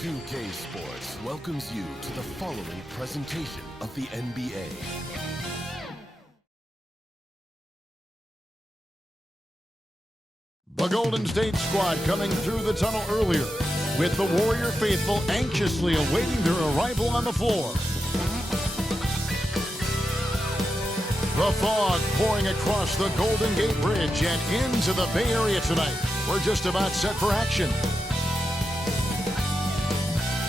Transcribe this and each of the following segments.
2K Sports welcomes you to the following presentation of the NBA. The Golden State squad coming through the tunnel earlier, with the Warrior faithful anxiously awaiting their arrival on the floor. The fog pouring across the Golden Gate Bridge and into the Bay Area tonight. We're just about set for action.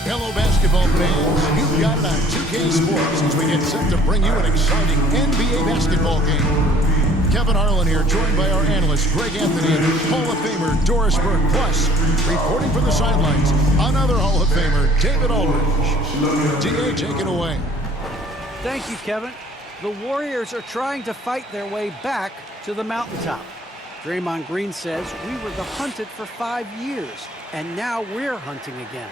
Hello, basketball fans. You've got it on 2K Sports as we get set to bring you an exciting NBA basketball game. Kevin Harlan here, joined by our analysts Greg Anthony and Hall of Famer Doris Burke. Plus, reporting from the sidelines, another Hall of Famer, David Aldridge. DA, take it away. Thank you, Kevin. The Warriors are trying to fight their way back to the mountaintop. Draymond Green says we were the hunted for 5 years, and now we're hunting again.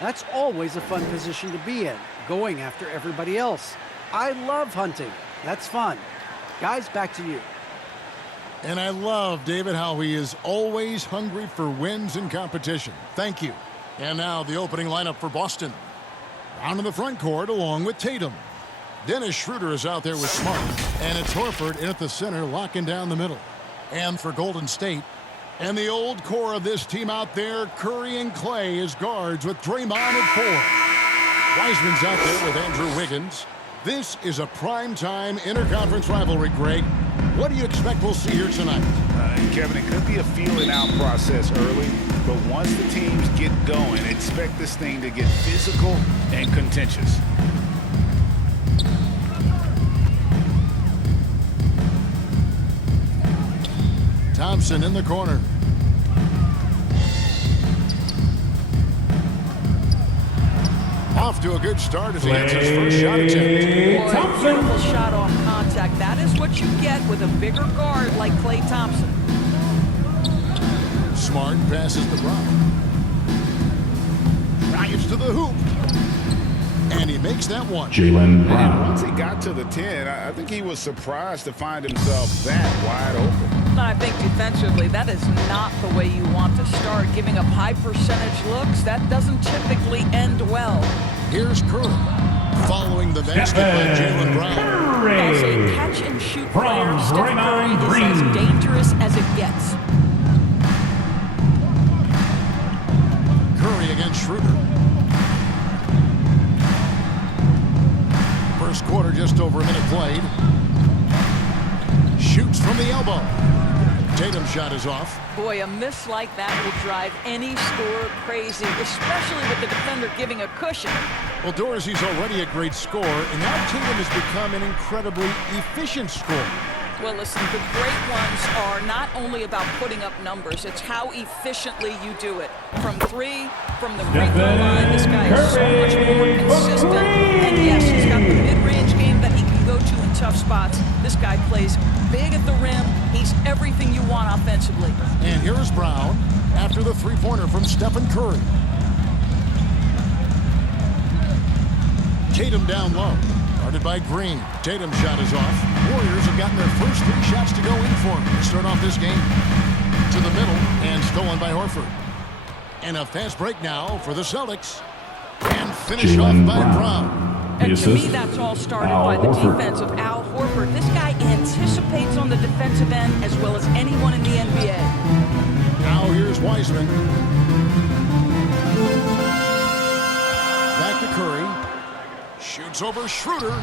That's always a fun position to be in, going after everybody else. I love hunting. That's fun. Guys, back to you. And I love, David, how he is always hungry for wins and competition. Thank you. And now the opening lineup for Boston. Down in the front court along with Tatum. Dennis Schroeder is out there with Smart. And it's Horford in at the center, locking down the middle. And for Golden State, and the old core of this team out there, Curry and Clay as guards with Draymond at 4. Wiseman's out there with Andrew Wiggins. This is a primetime interconference rivalry, Greg. What do you expect we'll see here tonight? Kevin, it could be a feeling out process early, but once the teams get going, expect this thing to get physical and contentious. Thompson in the corner. Off to a good start as he gets his first shot attempt. Boy, beautiful shot off contact. That is what you get with a bigger guard like Klay Thompson. Smart passes the Brown. Drives to the hoop. And he makes that one. Jaylen Brown. Once he got to the 10, I think he was surprised to find himself that wide open. I think defensively, that is not the way you want to start. Giving up high percentage looks, that doesn't typically end well. Here's Curry. Following the basket by Jaylen Brown. As a catch-and-shoot player, Steph Curry is as dangerous as it gets. Curry against Schroeder. First quarter, just over a minute played. Shoots from the elbow. Tatum's shot is off. Boy, a miss like that will drive any scorer crazy, especially with the defender giving a cushion. Well, Doris, he's already a great scorer, and now Tatum has become an incredibly efficient scorer. Well, listen, the great ones are not only about putting up numbers, it's how efficiently you do it. From three, from the free throw line, this guy is so much more consistent. And yes, he's got the mid-range game that he can go to in tough spots. This guy plays big at the rim. He's everything you want offensively. And here's Brown after the three-pointer from Stephen Curry. Tatum down low. Guarded by Green. Tatum's shot is off. Warriors have gotten their first 3 shots to go in for him to start off this game. To the middle and stolen by Horford. And a fast break now for the Celtics. And finish off by Brown. And to me, that's all started by the defense of Al Horford. This guy anticipates on the defensive end as well as anyone in the NBA. Now here's Wiseman. Back to Curry. Shoots over Schroeder.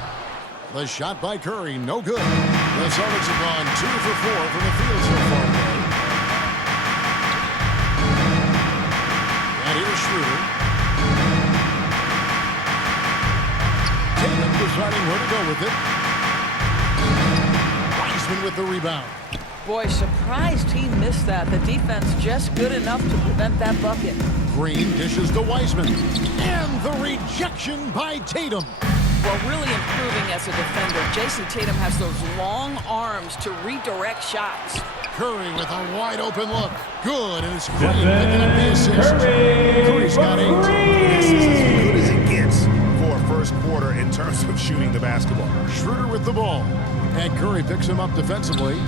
The shot by Curry, no good. The Celtics have gone 2 for 4 from the field so far today. And here's Schroeder. Tatum deciding where to go with it. Wiseman with the rebound. Boy, surprised he missed that. The defense just good enough to prevent that bucket. Green dishes to Wiseman. And the rejection by Tatum. Well, really improving as a defender. Jason Tatum has those long arms to redirect shots. Curry with a wide open look. Good, and it's Green picking up the assist. Curry's got 8. This is as good as it gets for a first quarter in terms of shooting the basketball. Schroeder with the ball. And Curry picks him up defensively.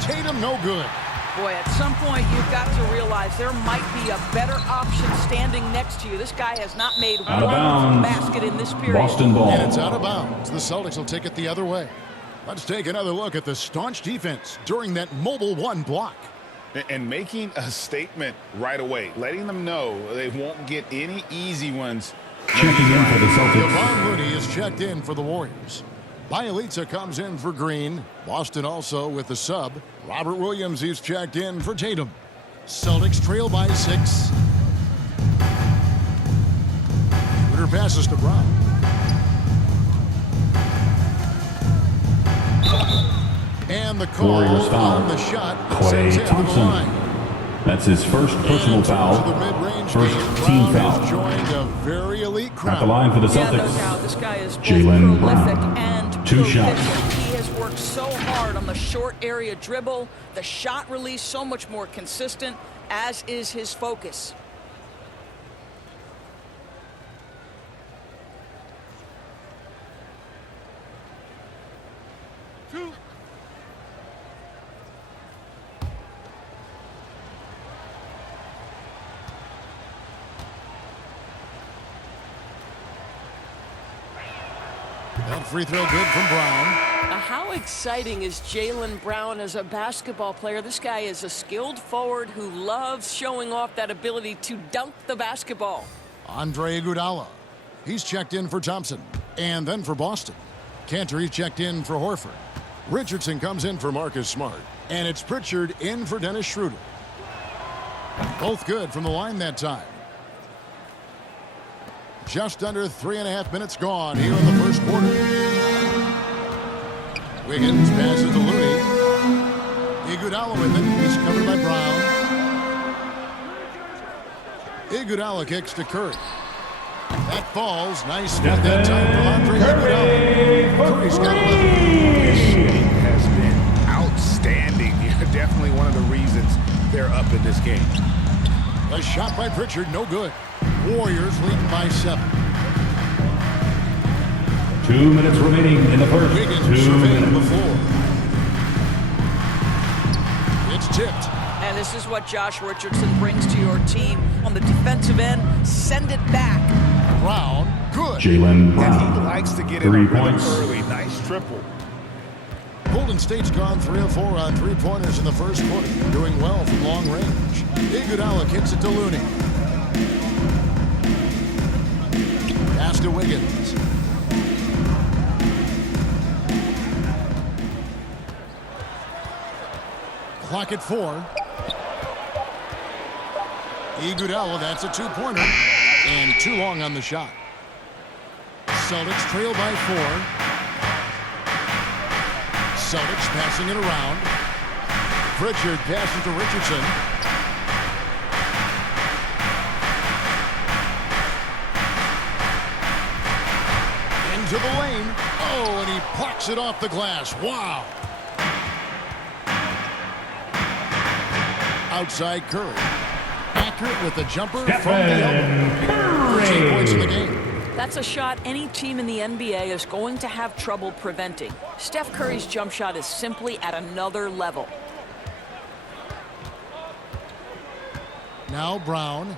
Tatum no good. Boy, at some point, you've got to realize there might be a better option standing next to you. This guy has not made one basket in this period. Boston ball. And it's out of bounds. The Celtics will take it the other way. Let's take another look at the staunch defense during that mobile one block. And making a statement right away, letting them know they won't get any easy ones. Checking in for the Celtics. Kevon Looney is checked in for the Warriors. Bielitsa comes in for Green. Boston also with the sub. Robert Williams is checked in for Tatum. Celtics trail by 6. Shooter passes to Brown. And the call Warriors foul. on the shot. Klay Thompson. That's his first personal foul. First team foul. Joined a very elite crowd. At the line for the Yeah, no Celtics. doubt. This guy is both Jaylen prolific Brown. and 2 proficient. shots. He has worked so hard on the short area dribble. The shot release so much more consistent, as is his focus. That free throw good from Brown. How exciting is Jaylen Brown as a basketball player? This guy is a skilled forward who loves showing off that ability to dunk the basketball. Andre Iguodala. He's checked in for Thompson. And then for Boston. Cantor, he's checked in for Horford. Richardson comes in for Marcus Smart. And it's Pritchard in for Dennis Schroeder. Both good from the line that time. Just under 3.5 minutes gone here in the first quarter. Wiggins passes to Looney. Iguodala with it. He's covered by Brown. Iguodala kicks to Curry. That falls. Nice spot that time from Andre Iguodala. Curry's got 11. This shooting has been outstanding. Definitely one of the reasons they're up in this game. A shot by Pritchard, no good. Warriors leading by 7. 2 minutes remaining in the first. Wiggins 2 surveying minutes. the floor. It's tipped. And this is what Josh Richardson brings to your team on the defensive end. Send it back. Brown, good. Jaylen And he Brown. likes to get in 3 a rhythm points. early. Nice triple. Golden State's gone 3 of 4 on 3-pointers in the first quarter. Doing well from long range. Iguodala kicks it to Looney. Pass to Wiggins. Clock at 4. Iguodala, that's a 2-pointer. And too long on the shot. Celtics trail by 4. Celtics passing it around. Pritchard passes to Richardson. Into the lane. Oh, and he plucks it off the glass. Wow. Outside Curry. Accurate with the jumper from the elbow. 13 points in the game. That's a shot any team in the NBA is going to have trouble preventing. Steph Curry's jump shot is simply at another level. Now Brown.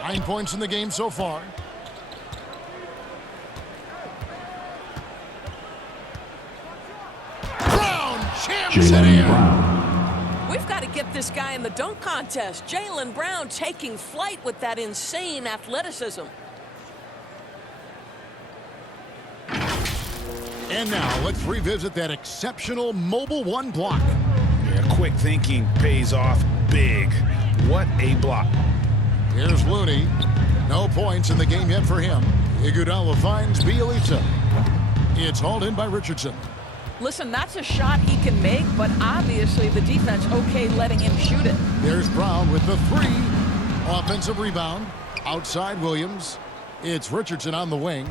9 points in the game so far. Brown jams it Jaylen in. Brown. We've got to get this guy in the dunk contest. Jaylen Brown taking flight with that insane athleticism. And now let's revisit that exceptional mobile one block. Yeah, quick thinking pays off big. What a block. Here's Looney. No points in the game yet for him. Iguodala finds Bielitsa. It's hauled in by Richardson. Listen, that's a shot he can make, but obviously the defense okay letting him shoot it. There's Brown with the 3. Offensive rebound. Outside Williams. It's Richardson on the wing.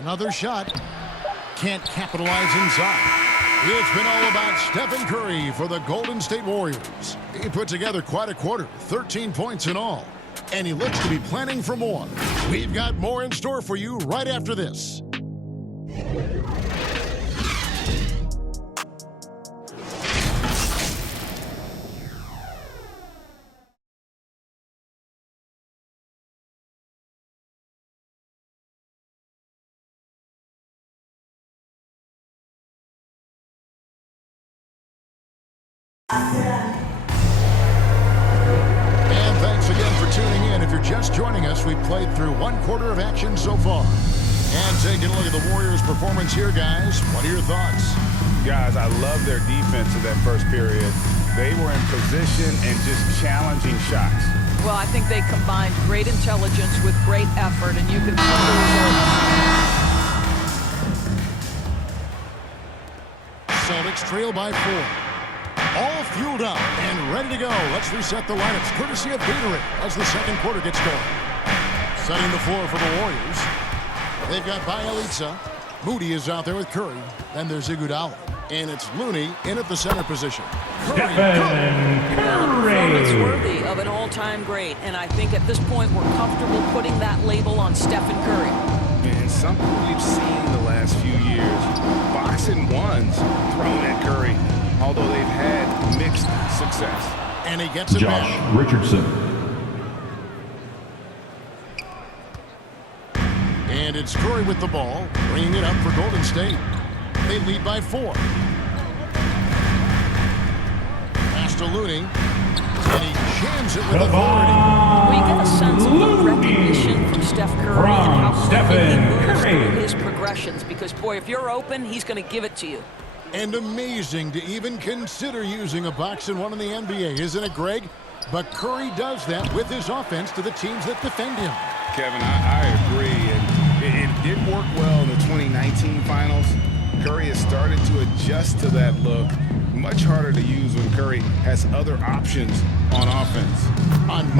Another shot. Can't capitalize inside. It's been all about Stephen Curry for the Golden State Warriors. He put together quite a quarter, 13 points in all. And he looks to be planning for more. We've got more in store for you right after this. And thanks again for tuning in. If you're just joining us, we've played through one quarter of action so far. And taking a look at the Warriors' performance here, guys. What are your thoughts? Guys, I love their defense in that first period. They were in position and just challenging shots. Well, I think they combined great intelligence with great effort, and you can see the results. Celtics trail by 4. All fueled up and ready to go. Let's reset the lineups, courtesy of Gatorade, as the second quarter gets going. Setting the floor for the Warriors. They've got Bielitsa. Moody is out there with Curry. Then there's Iguodala. And it's Looney in at the center position. Curry. Performance worthy of an all-time great, and I think at this point we're comfortable putting that label on Stephen Curry. And something we've seen the last few years, boxing ones thrown at Curry, although they've had mixed success. And he gets it Josh back. Richardson. And it's Curry with the ball, bringing it up for Golden State. They lead by 4. Pass to Looney. And he jams it with authority. We get a sense of the recognition from Steph Curry and how quickly he moves through his progressions. Because, boy, if you're open, he's going to give it to you. And amazing to even consider using a box and one in the NBA, isn't it, Greg? But Curry does that with his offense to the teams that defend him. Kevin, I agree. And it did work well in the 2019 finals. Curry has started to adjust to that look. Much harder to use when Curry has other options on offense. Have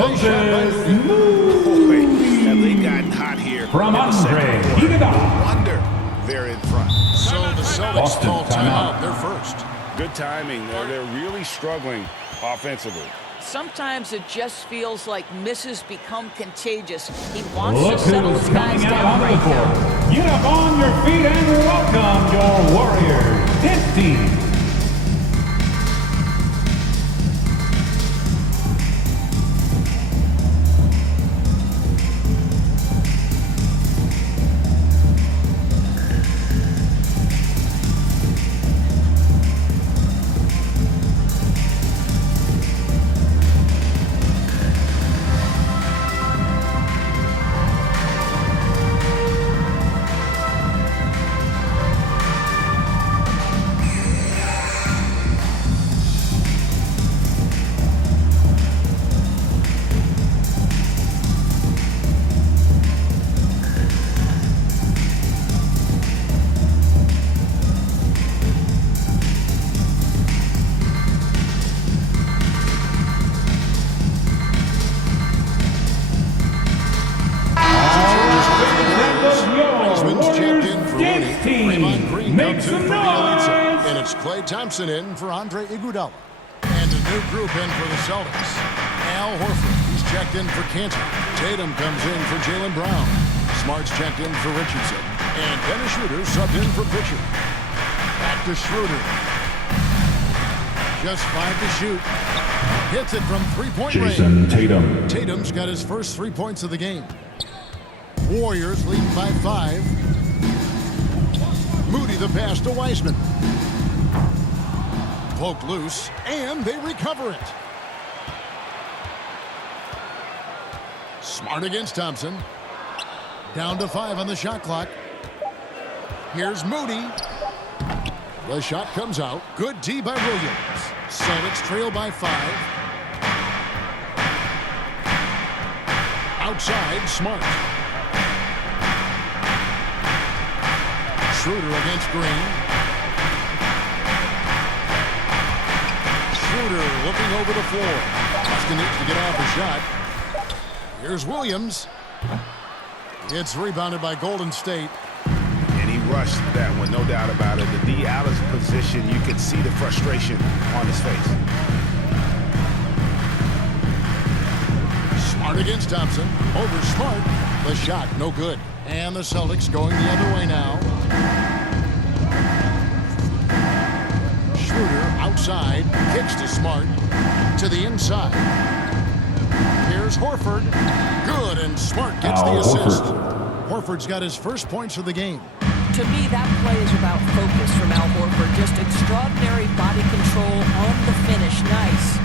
they gotten hot here? From Andre Iguodala. Wonder they're in front. So the Celtics call timeout. They're first. Good timing. They're really struggling offensively. Sometimes it just feels like misses become contagious. He wants Look to settle who's his guys coming out down on the right court. now. Get up on your feet and welcome your Warriors. This team. Klay Thompson in for Andre Iguodala. And a new group in for the Celtics. Al Horford, he's checked in for Cantor. Tatum comes in for Jaylen Brown. Smart's checked in for Richardson. And Dennis Schroeder subbed in for Pritchard. Back to Schroeder. Just 5 to shoot. Hits it from three-point range. Jason Tatum. Tatum's got his first 3 points of the game. Warriors leading by 5. Moody the pass to Wiseman. Poked loose, and they recover it. Smart against Thompson. Down to 5 on the shot clock. Here's Moody. The shot comes out. Good D by Williams. Celtics trail by 5. Outside, Smart. Schroeder against Green. Schroeder looking over the floor. Boston needs to get off a shot. Here's Williams. It's rebounded by Golden State. And he rushed that one, no doubt about it. The D out of position, you could see the frustration on his face. Smart against Thompson. Over Smart. The shot, no good. And the Celtics going the other way now. Schroeder outside. Kicks to Smart. To the inside. Here's Horford. Good, and Smart gets the assist. Horford's got his first points of the game. To me, that play is about focus from Al Horford. Just extraordinary body control on the finish. nice.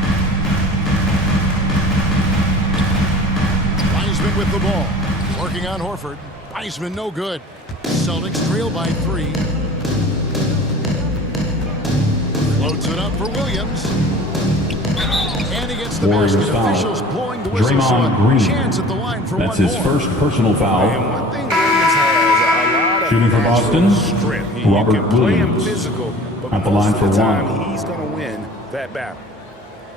Wiseman with the ball. Working on Horford. Wiseman no good. Celtics trail by 3. Floats it up for Williams. And he gets the Warriors basket. foul. Officials blowing the whistle. Draymond So a Green. chance at the line for That's one his more. first personal foul. And one thing Williams has a lot of Shooting for natural Boston, strength. Robert You can play him Williams. physical, but At the most line of for the time one. he's going to win that battle.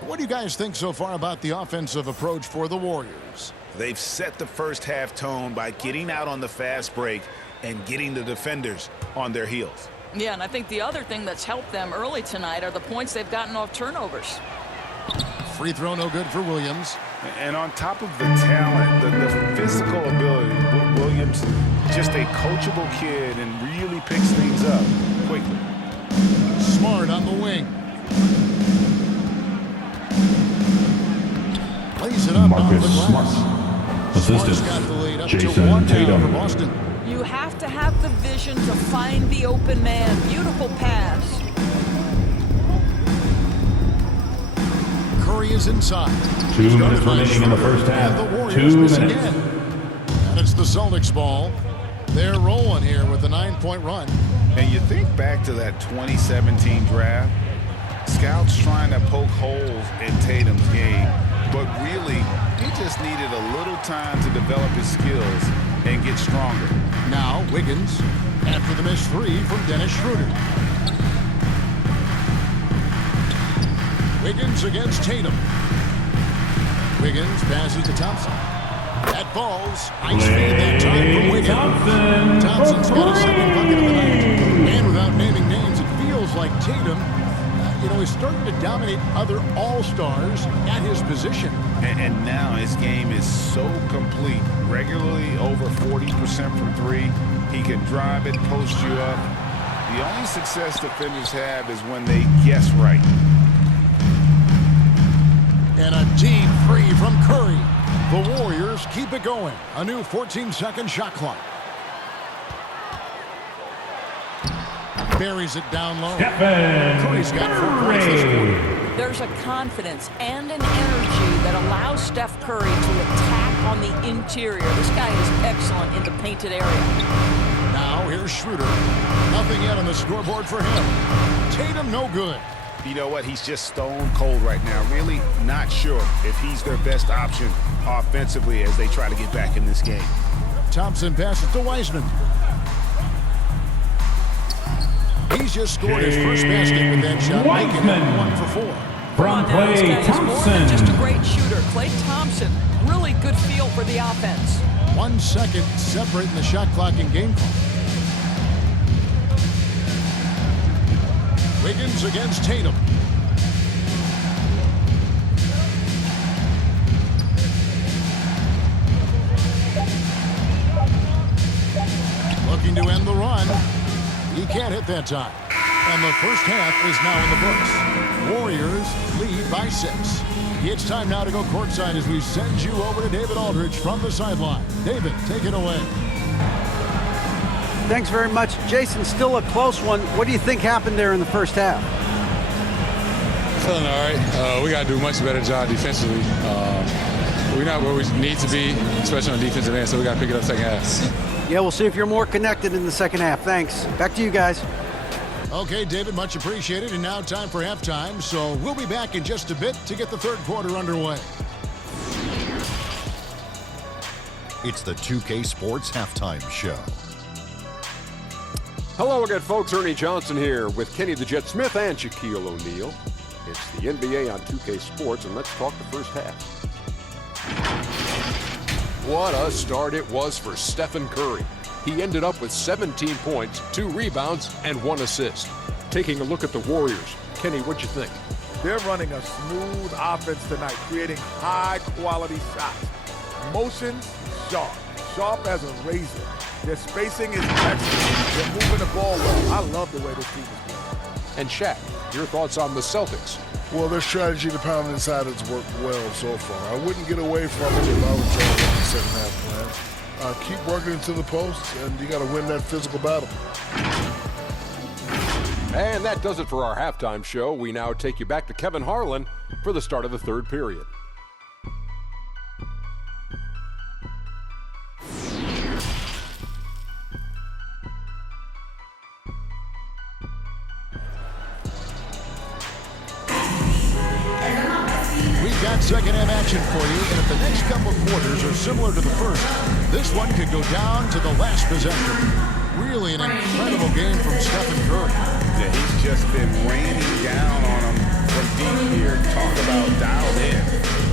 What do you guys think so far about the offensive approach for the Warriors? They've set the first half tone by getting out on the fast break and getting the defenders on their heels. Yeah, and I think the other thing that's helped them early tonight are the points they've gotten off turnovers. Free throw no good for Williams. And on top of the talent, the physical ability, Williams, just a coachable kid and really picks things up quickly. Smart on the wing. Lays it up off the Marcus glass. Smart. Smart's got the Assistant, lead up to Jason 1 now for Tatum. Boston. You have to have the vision to find the open man. Beautiful pass. Curry is inside. 2 minutes remaining in the first half. And the Warriors 2 miss minutes. again. And it's the Celtics ball. They're rolling here with a 9-point run. And you think back to that 2017 draft, scouts trying to poke holes in Tatum's game, but really, he just needed a little time to develop his skills and get stronger. Now Wiggins after the missed 3 from Dennis Schroeder. Wiggins against Tatum. Wiggins passes to Thompson. That falls. Nice feed that time from Wiggins. Thompson's got a second bucket of the night. And without naming names, it feels like Tatum, is starting to dominate other all-stars at his position. And now his game is so complete. Regularly over 40% from 3. He can drive it, post you up. The only success defenders have is when they guess right. And a deep free from Curry. The Warriors keep it going. A new 14-second shot clock. Buries it down low. Curry's got 4 points this quarter. There's a confidence and an energy that allows Steph Curry to attack on the interior. This guy is excellent in the painted area. Now here's Schroeder. Nothing yet on the scoreboard for him. Tatum no good. You know what? He's just stone cold right now. Really not sure if he's their best option offensively as they try to get back in this game. Thompson passes to Wiseman. He's just scored his first basket with that shot, making it 1 for 4. From Now, this Klay guy is more than just a Thompson. great shooter. Klay Thompson, really good feel for the offense. 1 second separating the shot clock and game clock. Wiggins against Tatum. Looking to end the run. He can't hit that time. And the first half is now in the books. Warriors lead by 6. It's time now to go courtside as we send you over to David Aldridge from the sideline. David, take it away. Thanks very much. Jason, still a close one. What do you think happened there in the first half? Feeling all right. We got to do a much better job defensively. We're not where we need to be, especially on the defensive end, so we got to pick it up second half. Yeah, we'll see if you're more connected in the second half. Thanks. Back to you guys. Okay, David, much appreciated. And now time for halftime. So we'll be back in just a bit to get the third quarter underway. It's the 2K Sports Halftime Show. Hello again, folks. Ernie Johnson here with Kenny the Jet Smith and Shaquille O'Neal. It's the NBA on 2K Sports, and let's talk the first half. What a start it was for Stephen Curry. He ended up with 17 points, 2 rebounds, and 1 assist. Taking a look at the Warriors, Kenny, what'd you think? They're running a smooth offense tonight, creating high-quality shots. Motion sharp, sharp as a razor. Their spacing is excellent. They're moving the ball well. I love the way this team is playing. And Shaq, your thoughts on the Celtics? Well, their strategy to pound inside has worked well so far. I wouldn't get away from it if I was trying to run the second half plan. Keep working into the post, and you got to win that physical battle. And that does it for our halftime show. We now take you back to Kevin Harlan for the start of the third period. We've got second-half action for you, and if the next couple quarters are similar to the first, this one could go down to the last possession. Really an incredible game from Stephen Curry. Yeah, he's just been raining down on him from deep here. Talk about dialed in.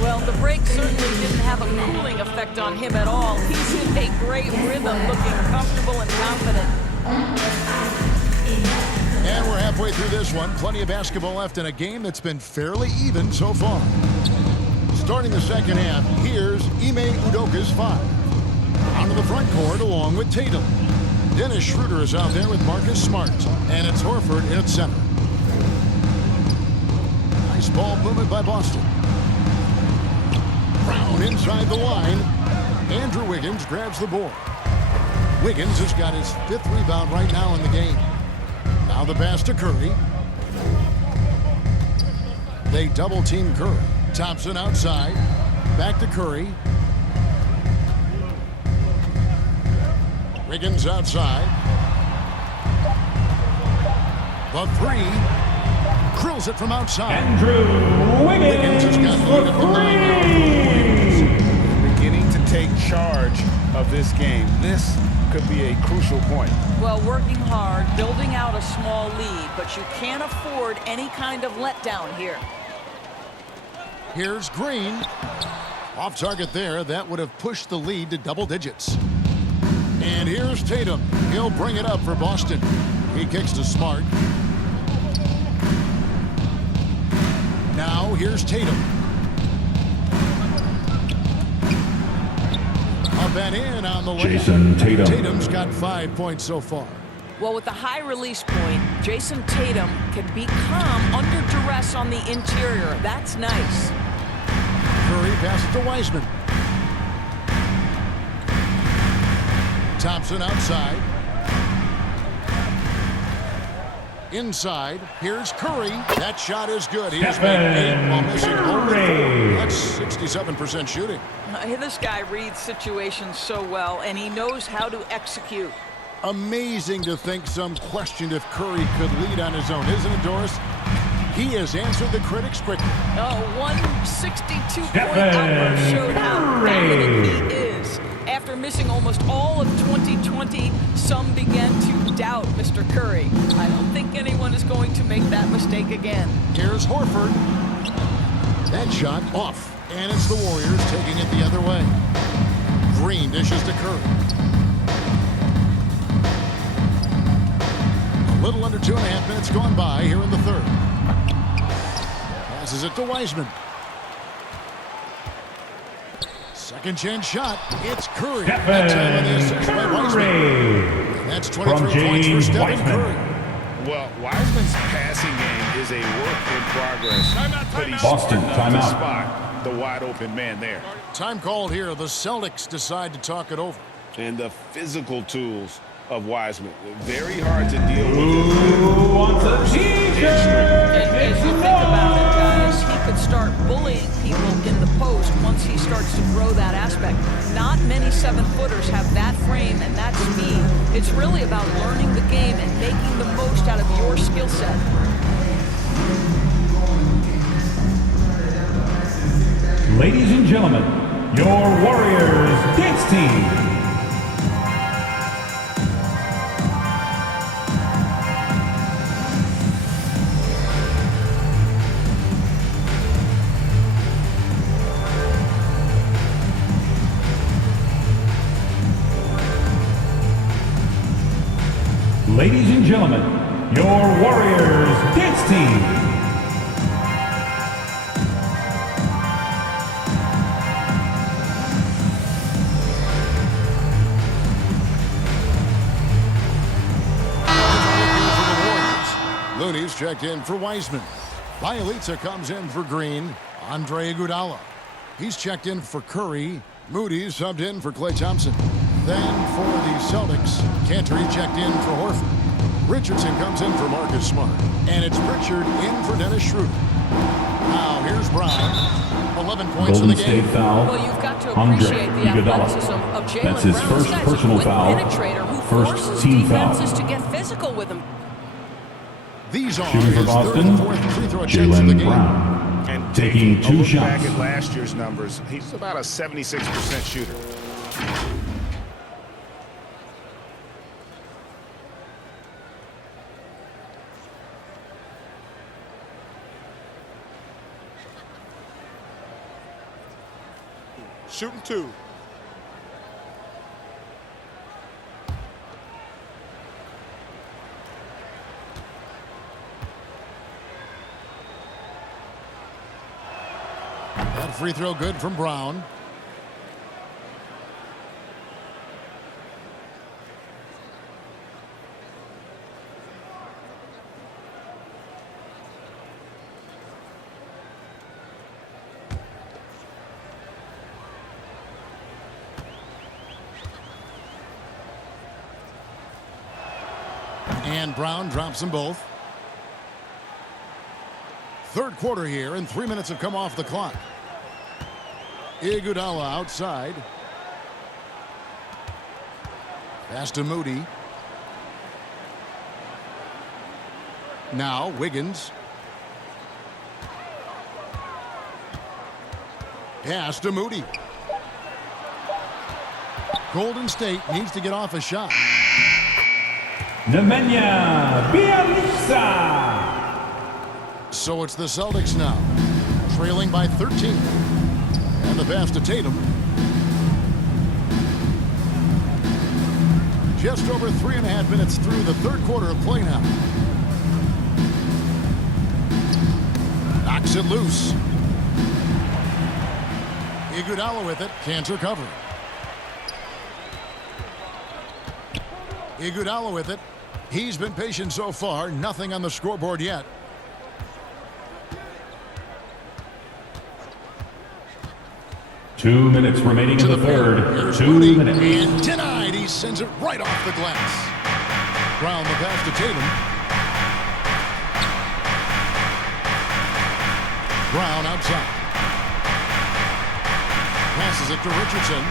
Well, the break certainly didn't have a cooling effect on him at all. He's in a great rhythm, looking comfortable and confident. And we're halfway through this one. Plenty of basketball left in a game that's been fairly even so far. Starting the second half, here's Ime Udoka's 5. Onto the front court along with Tatum. Dennis Schroeder is out there with Marcus Smart. And it's Horford in at center. Nice ball movement by Boston. Brown inside the line. Andrew Wiggins grabs the board. Wiggins has got his 5th rebound right now in the game. Now the pass to Curry. They double-team Curry. Thompson outside. Back to Curry. Wiggins outside. The 3. Drills it from outside. Andrew Wiggins has got the lead at the line now. Beginning to take charge of this game. This could be a crucial point. Well, working hard, building out a small lead, but you can't afford any kind of letdown here. Here's Green. Off target there. That would have pushed the lead to double digits. And here's Tatum. He'll bring it up for Boston. He kicks to Smart. Now here's Tatum. Up and in on the layup. Jason Tatum. Tatum's got 5 points so far. Well, with the high release point, Jason Tatum can be calm under duress on the interior. That's nice. Curry passes to Wiseman. Thompson outside. Inside. Here's Curry. That shot is good. He has made 8 while missing only 4. That's 67% shooting. This guy reads situations so well, and he knows how to execute. Amazing to think some questioned if Curry could lead on his own, isn't it, Doris? He has answered the critics quickly. Oh, 162-point outburst showed how dominant he is. After missing almost all of 2020, some began to doubt Mr. Curry. I don't think anyone is going to make that mistake again. Here's Horford. That shot off, and it's the Warriors taking it the other way. Green dishes to Curry. A little under 2.5 minutes gone by here in the third. Passes it to Wiseman. Second chance shot. It's Curry. That time on the assist by Wiseman. And that's 23 points for Stephen Curry. Well, Wiseman's passing game is a work in progress. But he's Boston, timeout. to spot the wide open man there. Time called here. The Celtics decide to talk it over. And the physical tools of Wiseman. Very hard to deal with. Who wants a t-shirt? And as you think about it, guys, he could start bullying people in the post once he starts to grow that aspect. Not many 7-footers have that frame and that speed. It's really about learning the game and making the most out of your skill set. Ladies and gentlemen, your Warriors dance team. Ladies and gentlemen, your Warriors dance team. Looney's checked in for Wiseman. Bielitsa comes in for Green. Andre Iguodala. He's checked in for Curry. Moody's subbed in for Klay Thompson. Then for the Celtics, Cantor checked in for Horford. Richardson comes in for Marcus Smart. And it's Pritchard in for Dennis Schroeder. Now here's Brown. 11 points in the game. State foul. Well, you've got to appreciate the athleticism of Jaylen Brown. That's his first personal foul. Penetrator who First forces team defenses foul. to get physical with him. These are Shooting for his Boston, third and fourth free throw attempts of the Jaylen game. Brown. And Taking a 2 look shots. back at last year's numbers, he's about a 76% shooter. Shooting 2. That free throw good from Brown. And Brown drops them both. Third quarter here, and 3 minutes have come off the clock. Iguodala outside. Pass to Moody. Now Wiggins. Pass to Moody. Golden State needs to get off a shot. Nemanja Bjelica. So it's the Celtics now, trailing by 13. And the pass to Tatum. Just over 3.5 minutes through the third quarter of play now. Knocks it loose. Iguodala with it. Can't recover. Iguodala with it. He's been patient so far. Nothing on the scoreboard yet. Two minutes remaining in the third. Here's 2 Moody, minutes. and denied. He sends it right off the glass. Brown the pass to Tatum. Brown outside. Passes it to Richardson.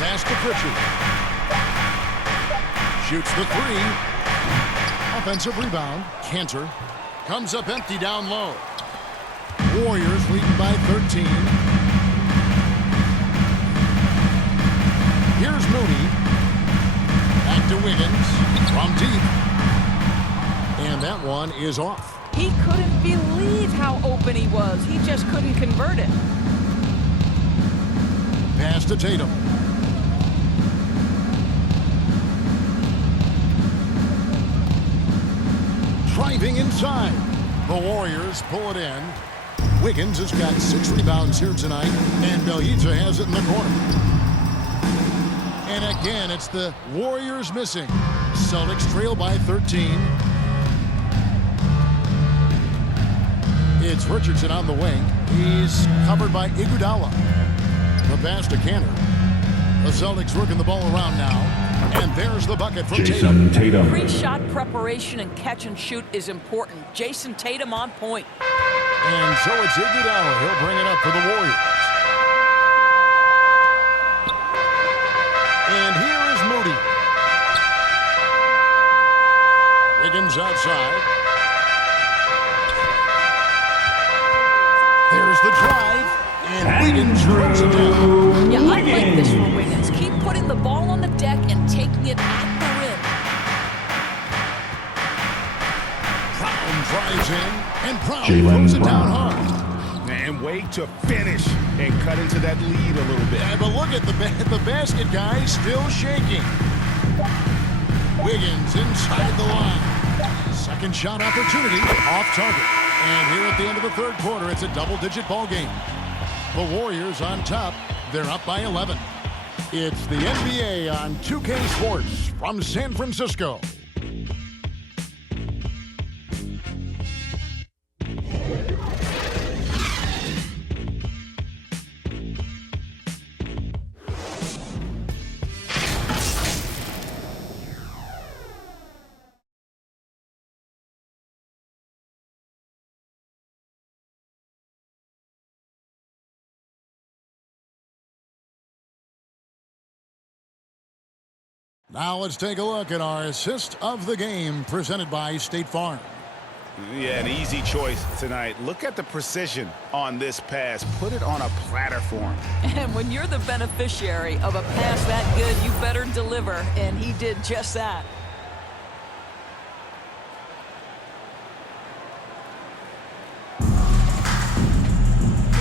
Pass to Pritchard. Shoots the three. Offensive rebound. Cantor. Comes up empty down low. Warriors leading by 13. Here's Moody. Back to Wiggins. From deep. And that one is off. He couldn't believe how open he was. He just couldn't convert it. Pass to Tatum. Driving inside. The Warriors pull it in. Wiggins has got 6 rebounds here tonight, and Bjelica has it in the corner. And again, it's the Warriors missing. Celtics trail by 13. It's Richardson on the wing. He's covered by Iguodala. The pass to Cantor. The Celtics working the ball around now. And there's the bucket from Jason Tatum. Pre-shot preparation and catch and shoot is important. Jason Tatum on point. And so it's Iguodala. He'll bring it up for the Warriors. And here is Moody. Wiggins outside. There's the drive. And Wiggins throws it down. Yeah, I like this for Wiggins. Keep putting the ball on the deck and taking it at the rim. Brown drives in, and Brown Jaylen throws it Brown. down hard. And wait to finish and cut into that lead a little bit. Yeah, but look at the basket guy still shaking. Wiggins inside the line. Second shot opportunity off target. And here at the end of the third quarter, it's a double-digit ball game. The Warriors on top. They're up by 11. It's the NBA on 2K Sports from San Francisco. Now let's take a look at our assist of the game presented by State Farm. Yeah, an easy choice tonight. Look at the precision on this pass. Put it on a platter for him. And when you're the beneficiary of a pass that good, you better deliver, and he did just that.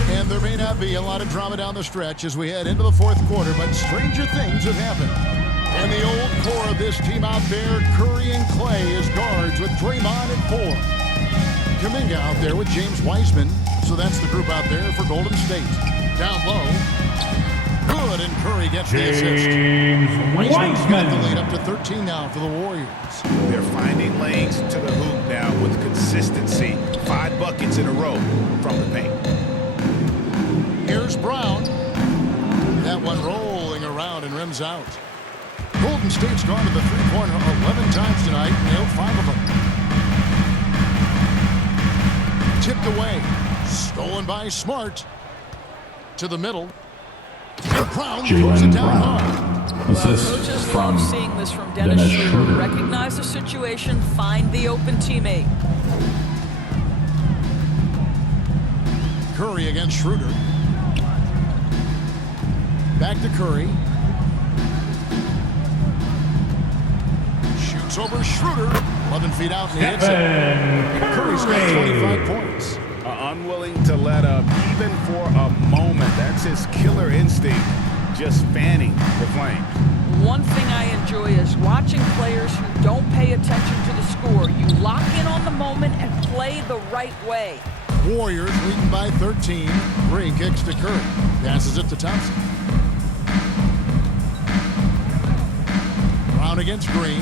And there may not be a lot of drama down the stretch as we head into the fourth quarter, but stranger things have happened. And the old core of this team out there, Curry and Clay as guards with Draymond at 4. Kuminga out there with James Wiseman. So that's the group out there for Golden State. Down low. Good, and Curry gets the assist. Wiseman's got the lead up to 13 now for the Warriors. They're finding lanes to the hoop now with consistency. 5 buckets in a row from the paint. Here's Brown. That one rolling around and rims out. Golden State's gone to the three-pointer 11 times tonight, nailed 5 of them. Tipped away. Stolen by Smart. To the middle. And Brown throws it down hard. Coaches love seeing this from Dennis Schroeder. Recognize the situation, find the open teammate. Curry against Schroeder. Back to Curry. Shoots over Schroeder. 11 feet out and he hits it. Curry's got 25 points. Unwilling to let up even for a moment. That's his killer instinct, just fanning the flames. One thing I enjoy is watching players who don't pay attention to the score. You lock in on the moment and play the right way. Warriors leading by 13. Green kicks to Curry. Passes it to Thompson. Brown against Green.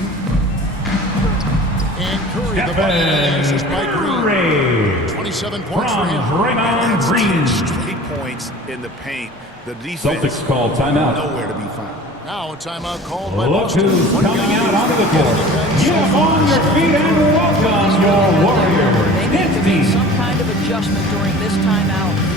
And Curry, the bucket and the assist by Green. 27 points for him. Draymond Green. Straight points in the paint. The defense Celtics call timeout. Nowhere to be found. Now a timeout called by Look Boston. who's coming out onto the court. Get on your feet and welcome your Warriors. They need to make some kind of adjustment during this timeout.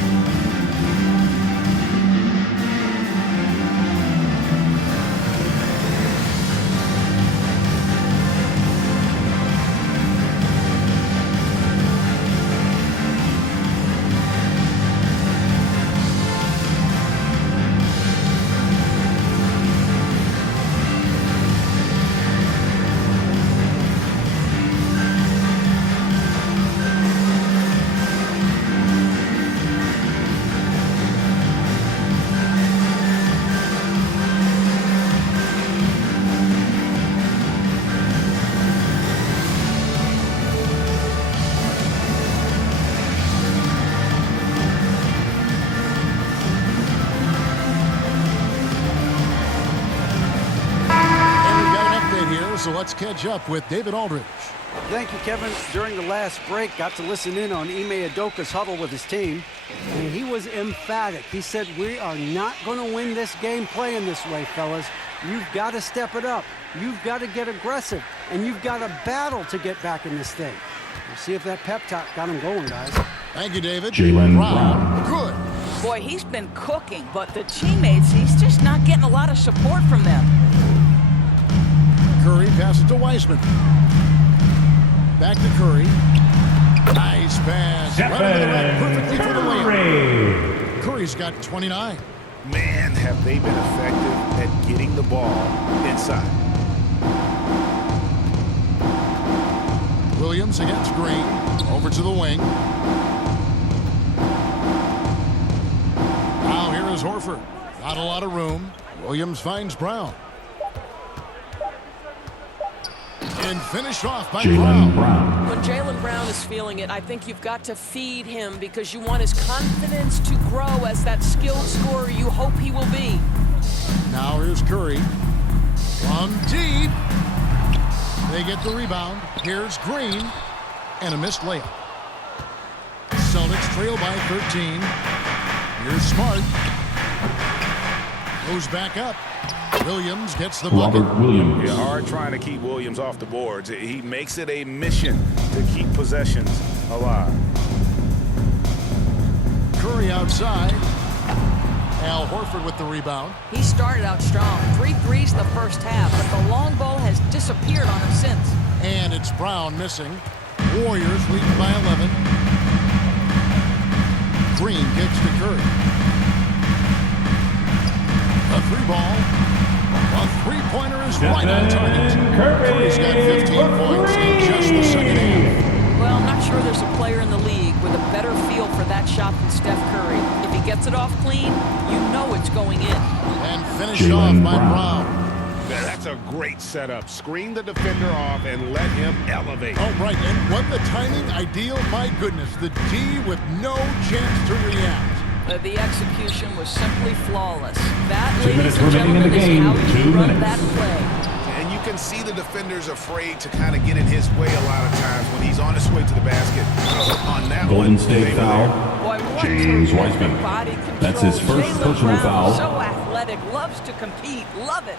So let's catch up with David Aldridge. Thank you, Kevin. During the last break, got to listen in on Ime Udoka's huddle with his team, and he was emphatic. He said, we are not going to win this game playing this way, fellas. You've got to step it up. You've got to get aggressive, and you've got to battle to get back in this thing. We'll see if that pep talk got him going, guys. Thank you, David. Jaylen Brown. Good. Boy, he's been cooking, but the teammates, he's just not getting a lot of support from them. Curry passes to Wiseman. Back to Curry. Nice pass. Right under the rack, perfectly for the layup. Curry's got 29. Man, have they been effective at getting the ball inside. Williams against Green. Over to the wing. Now here is Horford. Not a lot of room. Williams finds Brown. And finished off by Brown. When Jaylen Brown is feeling it, I think you've got to feed him because you want his confidence to grow as that skilled scorer you hope he will be. Now here's Curry. From deep. They get the rebound. Here's Green. And a missed layup. Celtics trail by 13. Here's Smart. Goes back up. Williams gets the bucket. Robert Williams. Yeah, hard trying to keep Williams off the boards. He makes it a mission to keep possessions alive. Curry outside. Al Horford with the rebound. He started out strong. 3 threes the first half, but the long ball has disappeared on him since. And it's Brown missing. Warriors leading by 11. Green kicks to Curry. A 3-ball. A 3-pointer is right on target. Curry's got 15 points in just the second half. Well, I'm not sure there's a player in the league with a better feel for that shot than Steph Curry. If he gets it off clean, you know it's going in. And finished off by Brown. That's a great setup. Screen the defender off and let him elevate. Oh, right. And when the timing ideal, my goodness, the D with no chance to react. The execution was simply flawless. That, 2 ladies minutes and remaining in the gentlemen, is game. how you 2 run minutes. that play. And you can see the defender's afraid to kind of get in his way a lot of times when he's on his way to the basket. On that Golden one, State they were foul. Boy, what James terrific Wiseman. body control. That's his first Jaylen personal Brown, foul. So athletic, loves to compete, love it.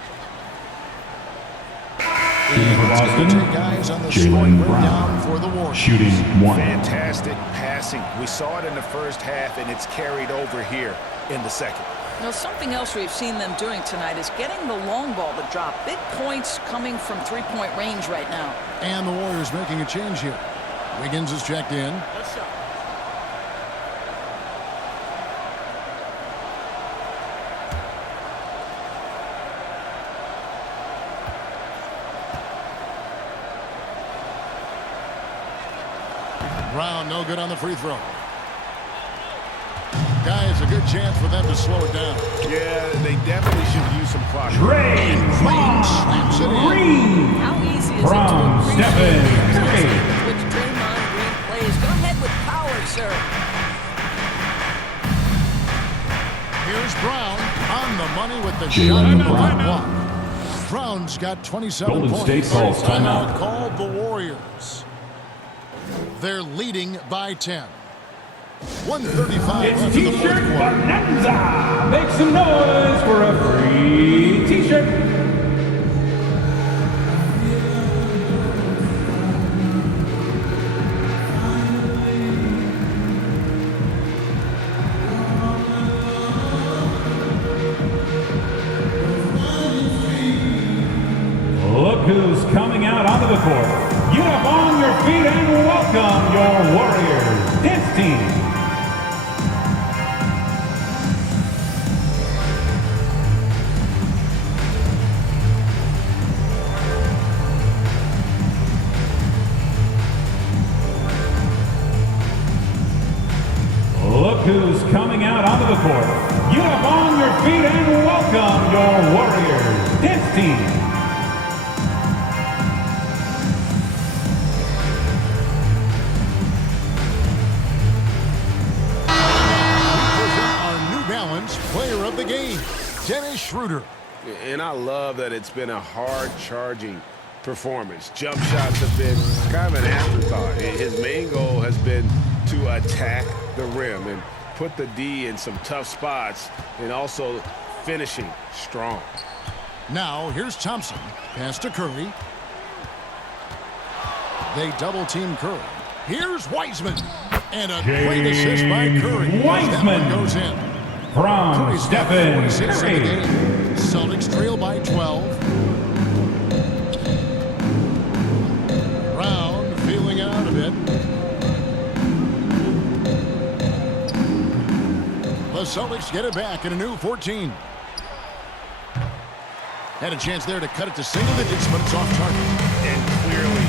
Shooting for Boston, Guys on the Jaylen scoring Brown. down for the Warriors. Shooting 1. Fantastic passing. We saw it in the first half, and it's carried over here in the second. Now, something else we've seen them doing tonight is getting the long ball to drop. Big points coming from three-point range right now. And the Warriors making a change here. Wiggins is checked in. Brown, no good on the free throw. Guys, a good chance for them to slow it down. Yeah, they definitely should use some clock. Green slams it in. How easy is From it to appreciate Stephen the Curry. with which Draymond Green plays? Go ahead with power, sir. Here's Brown on the money with the Jaylen shot Brown. block. Brown's got 27 Golden points. State calls timeout. Called the Warriors. They're leading by 10. 1:35 It's left in the fourth T-shirt quarter. Bonanza. Make some noise for a free T-shirt. Look who's coming out onto the court. Get up on your feet and welcome your Warriors dance team. Look who's coming out onto the court. Get up on your feet and welcome your Warriors dance team. Our New Balance player of the game, Dennis Schroeder. And I love that it's been a hard-charging performance. Jump shots have been kind of an afterthought. His main goal has been to attack the rim and put the D in some tough spots and also finishing strong. Now, here's Thompson. Pass to Curry. They double-team Curry. Here's Wiseman. And a great assist by Curry. Wiseman. That one goes in. From Curry's got 4 Stephen assists in the Curry. game. Celtics trail by 12. Brown feeling it out a bit. The Celtics get it back in a new 14. Had a chance there to cut it to single digits, but it's off target. And clearly,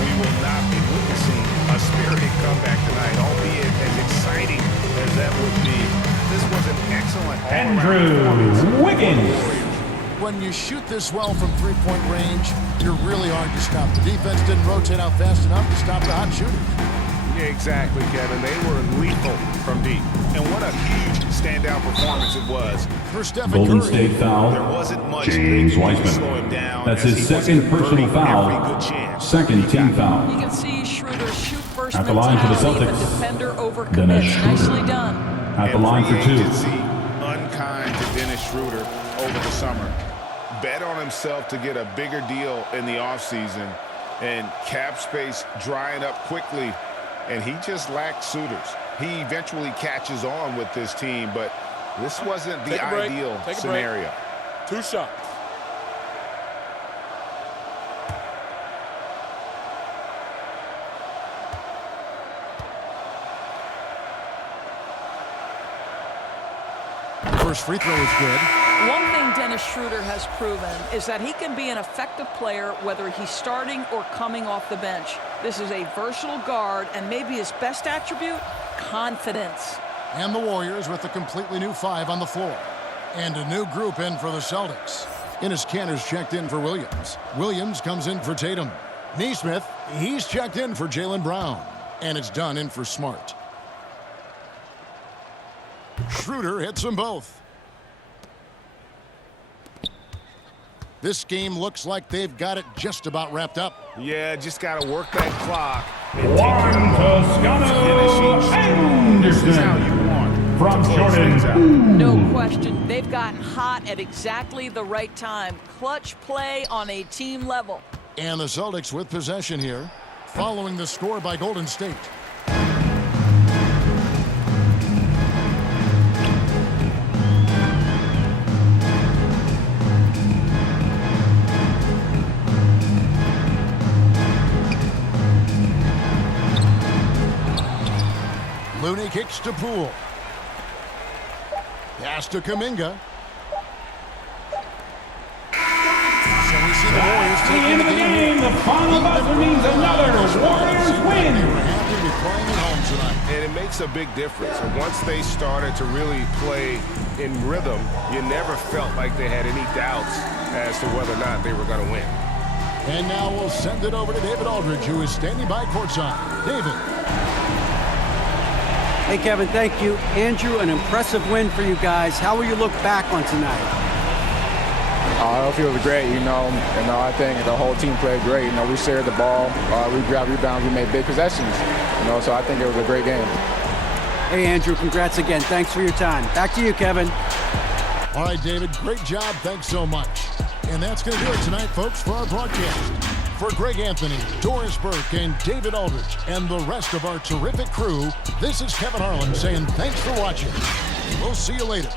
we will not be witnessing a spirited comeback tonight, albeit as exciting as that would be. This was an excellent all-around performance. Andrew Wiggins. When you shoot this well from three-point range, you're really hard to stop. The defense didn't rotate out fast enough to stop the hot shooters. Exactly, Kevin. They were lethal from deep. And what a huge standout performance it was. For Stephen Golden Curry. State foul. There wasn't much James they could do to Wiseman. slow him down. That's as his he wasn't second personal converting foul. every good chance. Second team foul. You can see Schroeder's shoot-first At the line for the mentality if a Celtics, defender Dennis overcommits. Schroeder. Nicely done. At the line for 2. Agency, unkind to Dennis Schroeder over the summer. Bet on himself to get a bigger deal in the offseason, and cap space drying up quickly, and he just lacked suitors. He eventually catches on with this team, but This wasn't the ideal scenario. 2 shots. First free throw is good. One thing Dennis Schroeder has proven is that he can be an effective player whether he's starting or coming off the bench. This is a versatile guard, and maybe his best attribute, confidence. And the Warriors with a completely new 5 on the floor. And a new group in for the Celtics. Enes Kanter's checked in for Williams. Williams comes in for Tatum. Nesmith, he's checked in for Jaylen Brown. And it's done in for Smart. Schroeder hits them both. This game looks like they've got it just about wrapped up. Yeah, just got to work that clock. Juan Toscano Anderson from Jordan. No question, they've gotten hot at exactly the right time. Clutch play on a team level. And the Celtics with possession here, following the score by Golden State. Looney kicks to Poole. Pass to Kuminga. So we see the Warriors At the end of the game, the final buzzer means another Warriors win. They were happy to be playing at home tonight. And it makes a big difference. And once they started to really play in rhythm, you never felt like they had any doubts as to whether or not they were going to win. And now we'll send it over to David Aldridge, who is standing by courtside. David. Hey, Kevin, thank you. Andrew, an impressive win for you guys. How will you look back on tonight? I feel great, I think the whole team played great. We shared the ball, we grabbed rebounds, we made big possessions, so I think it was a great game. Hey, Andrew, congrats again. Thanks for your time. Back to you, Kevin. All right, David, great job. Thanks so much. And that's going to do it tonight, folks, for our broadcast. For Greg Anthony, Doris Burke, and David Aldridge, and the rest of our terrific crew, this is Kevin Harlan saying thanks for watching. We'll see you later.